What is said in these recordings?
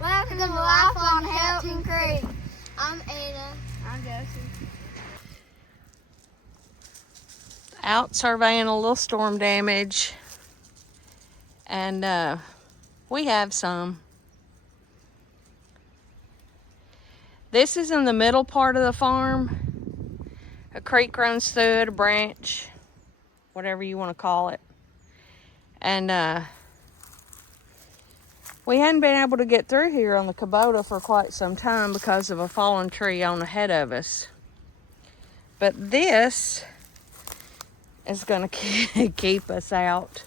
Welcome to Life on Helton Creek. I'm Ada. I'm Josie. Out surveying a little storm damage, and we have some. This is in the middle part of the farm. A creek runs through it, a branch, whatever you want to call it. And we hadn't been able to get through here on the Kubota for quite some time because of a fallen tree on ahead of us. But this is going to keep us out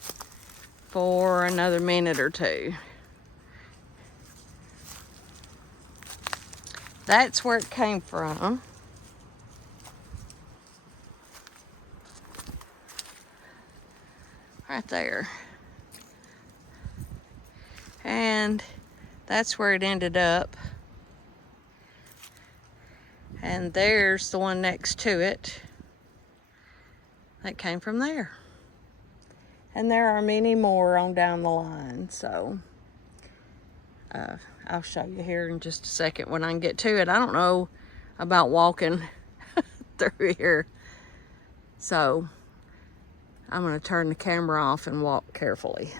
for another minute or two. That's where it came from. Right there. And that's where it ended up. And there's the one next to it. That came from there. And there are many more on down the line. So I'll show you here in just a second when I can get to it. I don't know about walking through here. So I'm going to turn the camera off and walk carefully.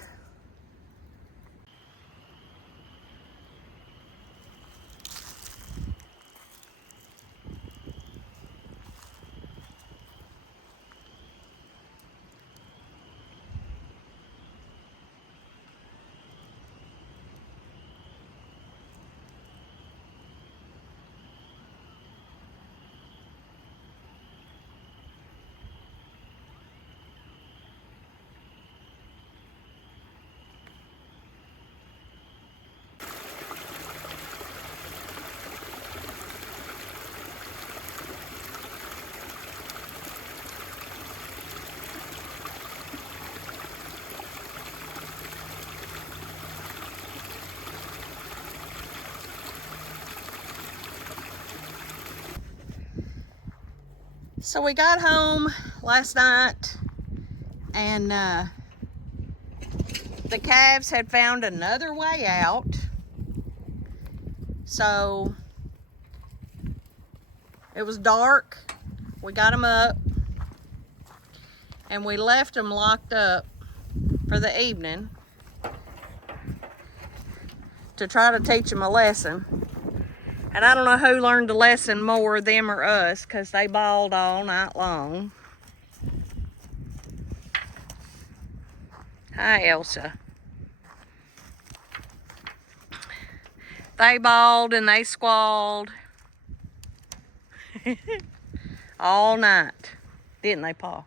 So we got home last night, and the calves had found another way out. So it was dark. We got them up, and we left them locked up for the evening to try to teach them a lesson. And I don't know who learned the lesson more, them or us, because they bawled all night long. Hi, Elsa. They bawled and they squalled all night, didn't they, Pa?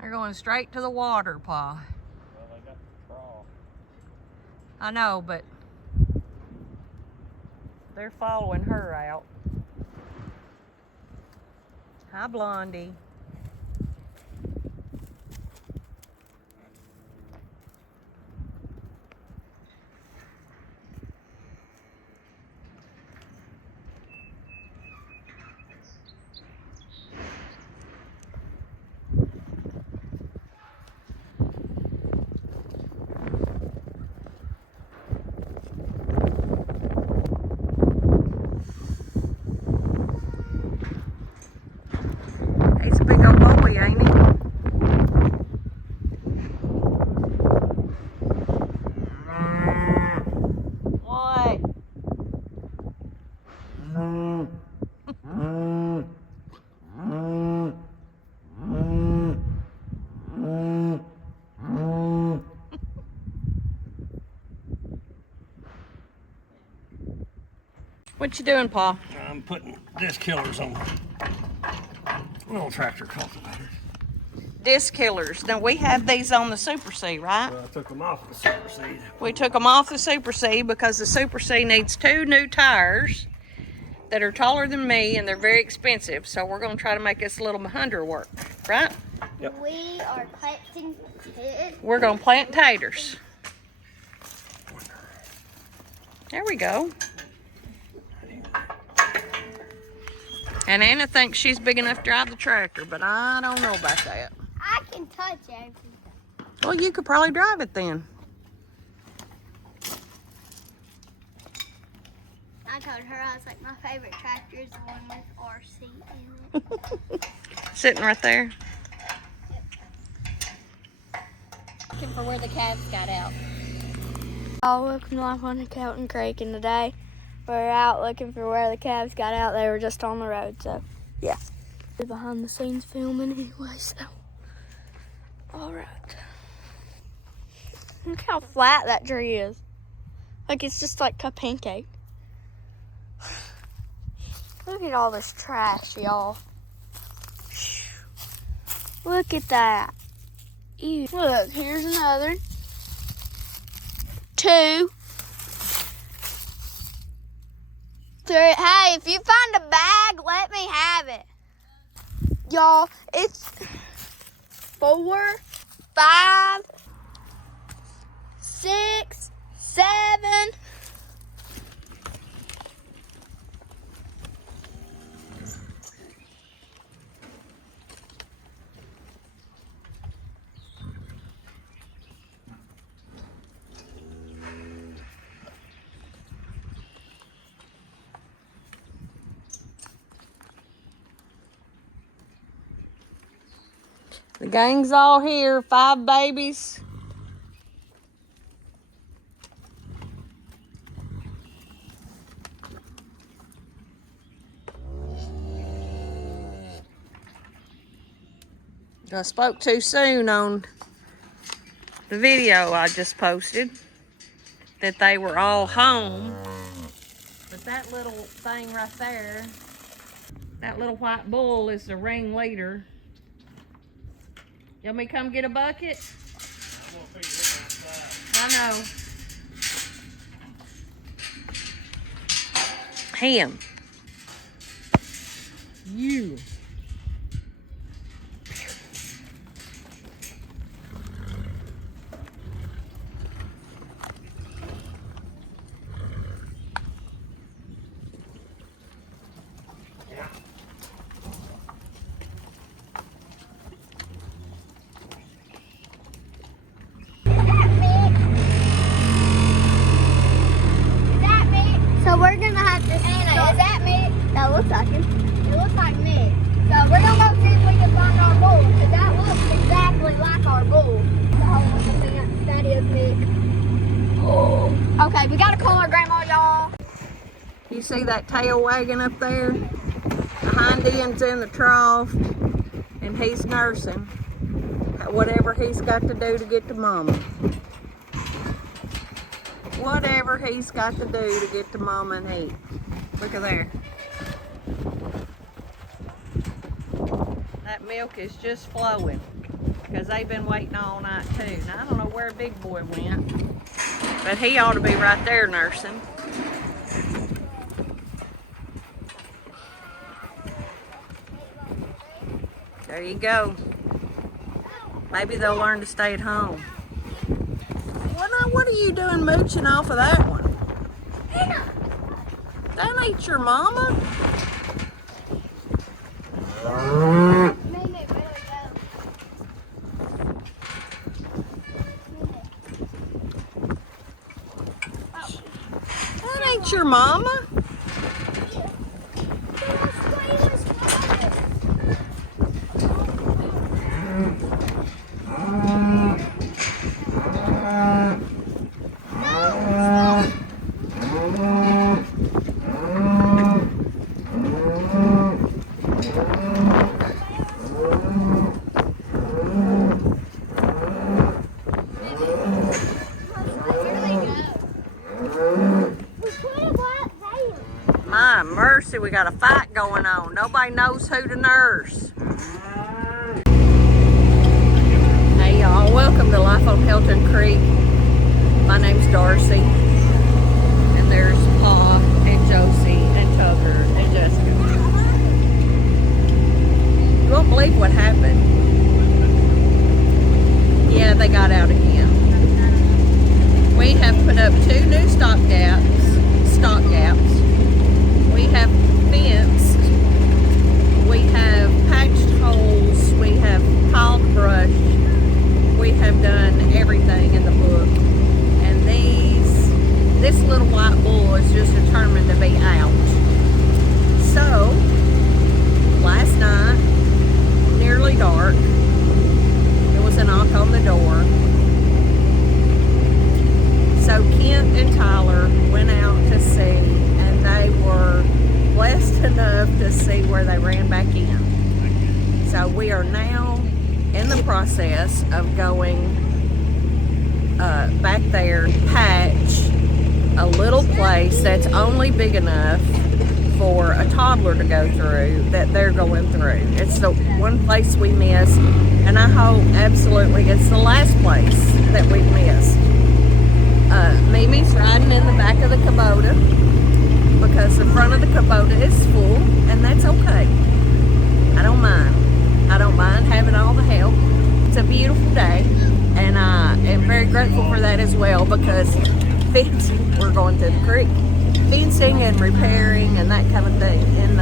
They're going straight to the water, Pa. Well, they got the trough. I know, but they're following her out. Hi, Blondie. He's a big old boy, ain't he? What? What you doing, Pa? I'm putting disc killers on little tractor cultivators. Disc killers. Now we have these on the Super C, right? Well, I took them off the Super Seed. We took them off the Super C because the Super C needs 2 new tires that are taller than me, and they're very expensive. So we're going to try to make this little hunter work, right? Yep. We are planting it. We're going to plant taters. There we go. And Anna thinks she's big enough to drive the tractor, but I don't know about that. I can touch everything. Well, you could probably drive it then. I told her, I was like, my favorite tractor is the one with RC in it. Sitting right there. Looking for where the calves got out. Oh, welcome to Life on Kelton Creek, and today we're out looking for where the calves got out. They were just on the road, so yeah. We're behind the scenes filming anyway, so. All right. Look how flat that tree is. Like it's just like a pancake. Look at all this trash, y'all. Look at that. Ew. Look, here's another. 2, 3. Hey, if you find a bag, let me have it. Y'all, it's 4, 5, 6, 7. The gang's all here, 5 babies. I spoke too soon on the video I just posted that they were all home. But that little thing right there, that little white bull is the ringleader. You want me to come get a bucket? I know. Him. You. So we're gonna have to. Anna, is that me? That looks like him. It looks like me. So we're gonna go see if we can find our bull, because that looks exactly like our bull. That is me. Oh. Okay, we gotta call our grandma, y'all. You see that tail wagging up there? The hind end's in the trough, and he's nursing. Whatever he's got to do to get to mama. Whatever he's got to do to get to mama and eat. Look at there. That milk is just flowing because they've been waiting all night too. Now I don't know where Big Boy went, but he ought to be right there nursing. There you go. Maybe they'll learn to stay at home. What are you doing mooching off of that one? That ain't your mama. That ain't your mama. My mercy, we got a fight going on. Nobody knows who to nurse. Hey y'all, welcome to Life on Hilton Creek. My name's Darcy. And there's Pa and Josie and Tubby. after they just, you won't believe what happened. Yeah, they got out again. We have put up 2 new stock gaps. We have fenced. We have patched holes. We have piled brush. We have done everything in the book. And this little white bull is just determined to be out. So, last night, nearly dark, there was a knock on the door. So Kent and Tyler went out to see, and they were blessed enough to see where they ran back in. So we are now in the process of going back there to patch a little place that's only big enough for a toddler to go through that they're going through. It's the one place we missed, and I hope absolutely it's the last place that we've missed. Mimi's riding in the back of the Kubota because the front of the Kubota is full, and that's okay. I don't mind. I don't mind having all the help. It's a beautiful day, and I am very grateful for that as well, because fencing, we're going to the creek. Fencing and repairing and that kind of thing in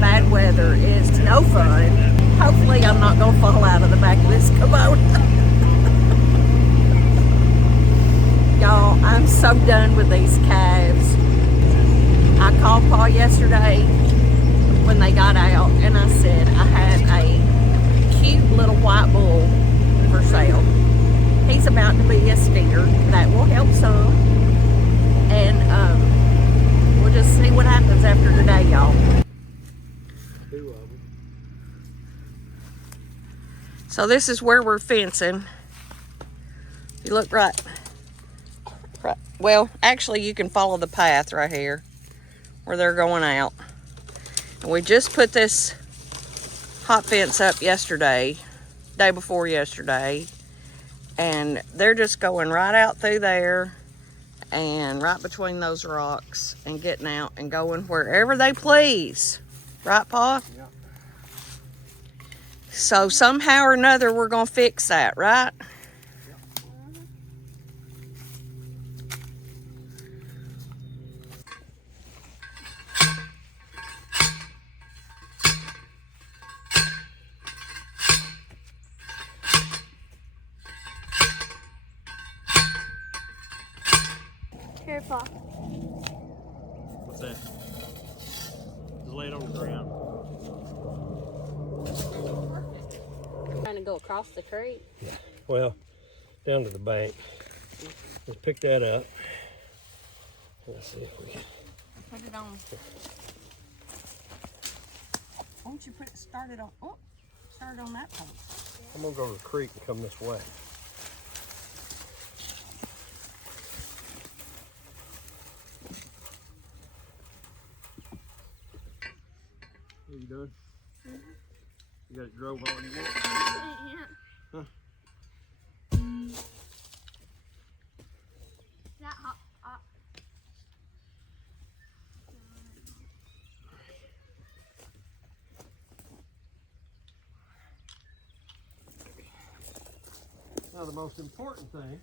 bad weather is no fun. Hopefully I'm not going to fall out of the back of this Kubota. Y'all, I'm so done with these calves. I called Paul yesterday when they got out, and I said I have a cute little white bull for sale. He's about to be a steer. That will help some. And we'll just see what happens after today, y'all. 2 of them. So this is where we're fencing. You look right. Well, actually, you can follow the path right here where they're going out. And we just put this hot fence up yesterday, day before yesterday, and they're just going right out through there and right between those rocks and getting out and going wherever they please. Right, Pa? Yeah. So somehow or another, we're going to fix that, right? Here, Pa. What's that? Just lay it on the ground. Trying to go across the creek. Well, down to the bank. Just pick that up. Let's see if we can. Put it on. Why don't you start it on that post? I'm gonna go to the creek and come this way. Are you done? Mm-hmm. You got it drove all you want? Yeah. Huh? That hot. Now the most important thing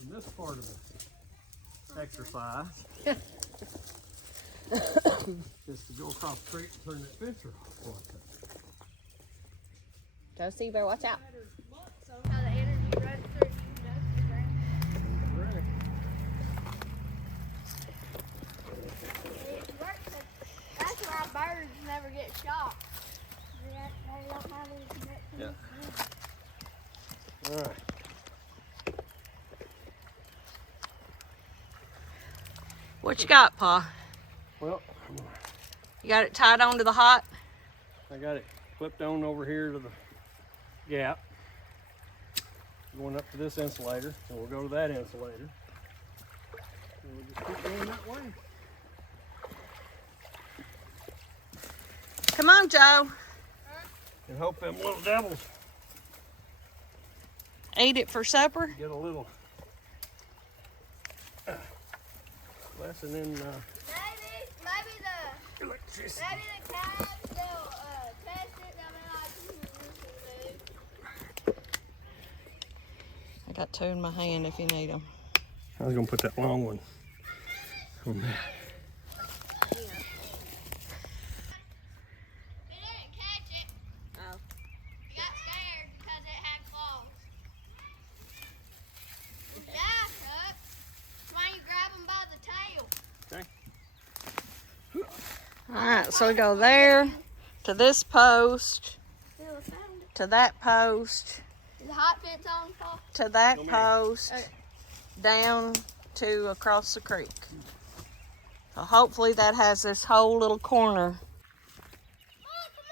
in this part of the exercise is to go across the creek and turn that fence off. Josie, you better watch out. How the energy runs through you, Ready? it works. That's why birds never get shot. They don't have any connection. Yeah. All right. What you got, Pa? Well, You got it tied onto the hot? I got it clipped on over here to the gap. Going up to this insulator, and we'll go to that insulator. And we'll just keep going that way. Come on, Joe. And hope them little devils Eat it for supper. get a little less, and then maybe the calves will test it. They'll be like, this is I got two in my hand if you need them. I was gonna put that long one on that. It didn't catch it. Oh. It got scared because it had claws. Yeah, Chuck. That's why you grab them by the tail. Okay. Alright, so we go there, to this post, Still found it. to that post, Is the hot fence on, Paul? to that No, ma'am. post, Okay. down to across the creek. So hopefully that has this whole little corner. Oh, come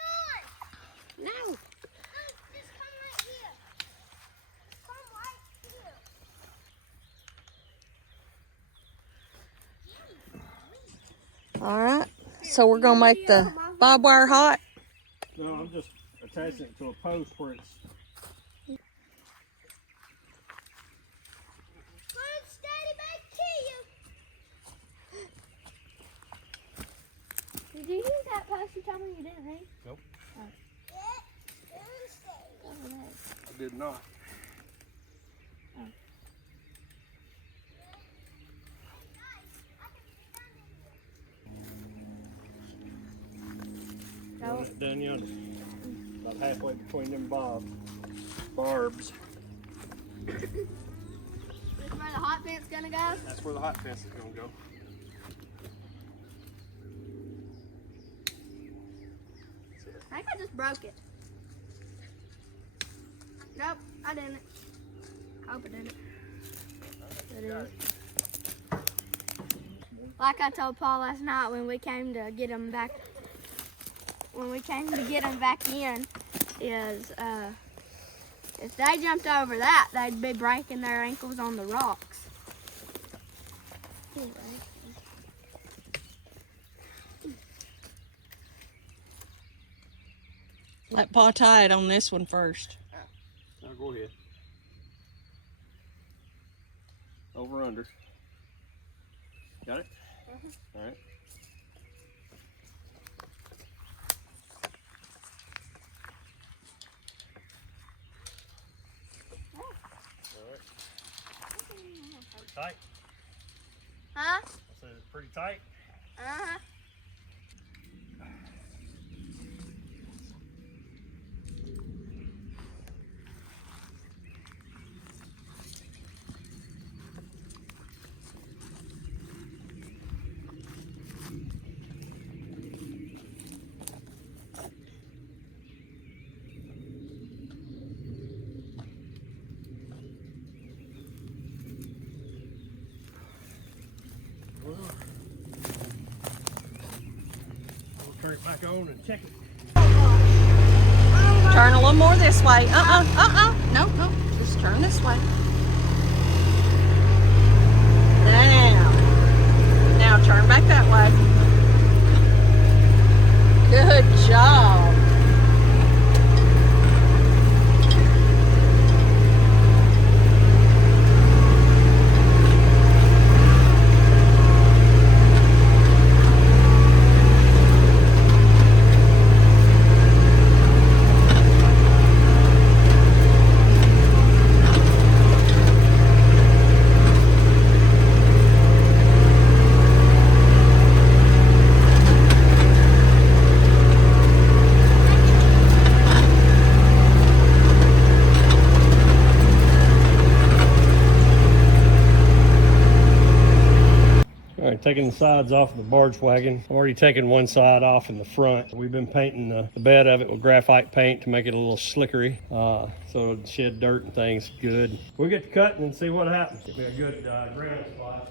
on. No. Just come right here. Come right here. Alright, so we're gonna make the barbed wire hot. No, I'm just attaching it to a post where it's. Come steady back to you. Did you use that post you told me you didn't, right? Nope. Oh. Over there. I did not. Down yonder. About halfway between them barbs. This is where the hot fence gonna go? That's where the hot fence is gonna go. I think I just broke it. Nope, I didn't. Hope I didn't. It is. Like I told Paul last night when we came to get him back, in, is if they jumped over that, they'd be breaking their ankles on the rocks. Anyway. Let Pa tie it on this one first. Now go ahead. Over under. Got it? All right. Pretty tight. Huh? I said it's pretty tight. Uh-huh. We'll turn it back on and check it. Turn a little more this way. No, just turn this way. Now turn back that way. Good job. All right, taking the sides off of the barge wagon. I've already taken one side off in the front. We've been painting the bed of it with graphite paint to make it a little slickery, so it'll shed dirt and things good. We'll get to cutting and see what happens. Give me a good ground spot.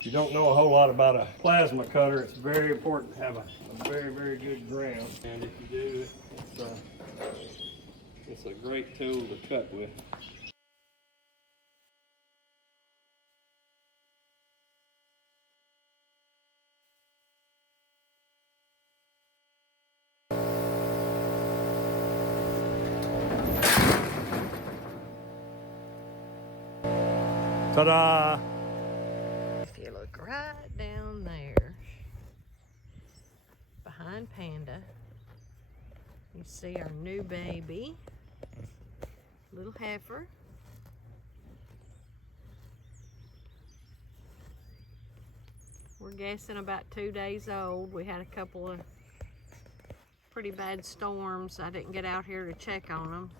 If you don't know a whole lot about a plasma cutter, it's very important to have a very, very good ground. And if you do, it's a great tool to cut with. Ta-da! If you look right down there, behind Panda, you see our new baby, little heifer. We're guessing about 2 days old. We had a couple of pretty bad storms. I didn't get out here to check on them.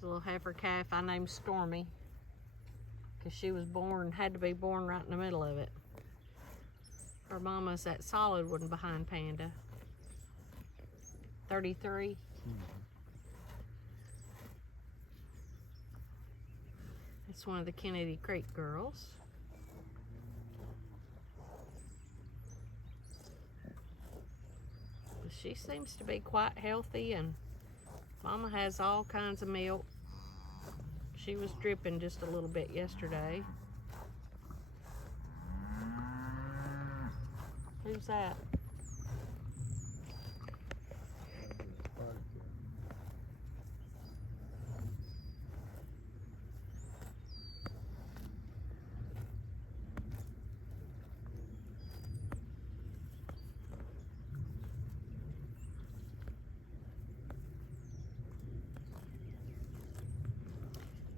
The little heifer calf I named Stormy because she was born, had to be born right in the middle of it. Her mama's that solid one behind Panda. 33. It's one of the Kennedy Creek girls. But she seems to be quite healthy, and Mama has all kinds of milk. She was dripping just a little bit yesterday. Who's that?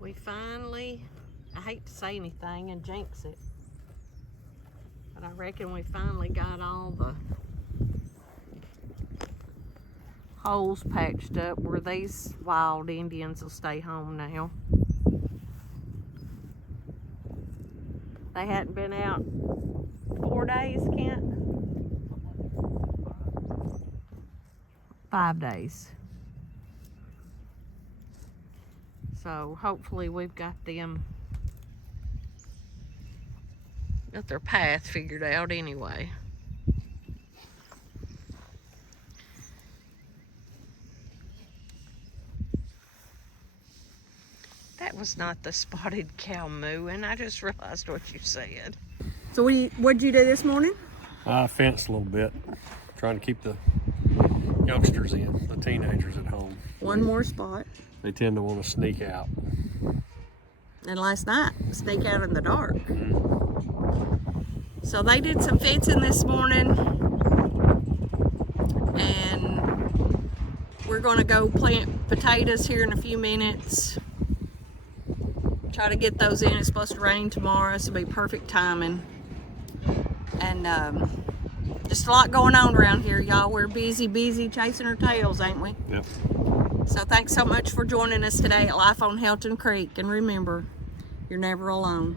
We finally, I hate to say anything and jinx it, but I reckon we finally got all the holes patched up where these wild Indians will stay home now. They hadn't been out 4 days, Kent? 5 days. So hopefully we've got them, got their path figured out anyway. That was not the spotted cow mooing. I just realized what you said. So what'd you do this morning? I fenced a little bit, trying to keep the youngsters in, the teenagers at home. One more spot. They tend to want to sneak out. And last night, sneak out in the dark. So they did some fencing this morning, and we're gonna go plant potatoes here in a few minutes. Try to get those in. It's supposed to rain tomorrow, so it'll be perfect timing. And just a lot going on around here, y'all. We're busy chasing our tails, ain't we? Yep. So thanks so much for joining us today at Life on Helton Creek. And remember, you're never alone.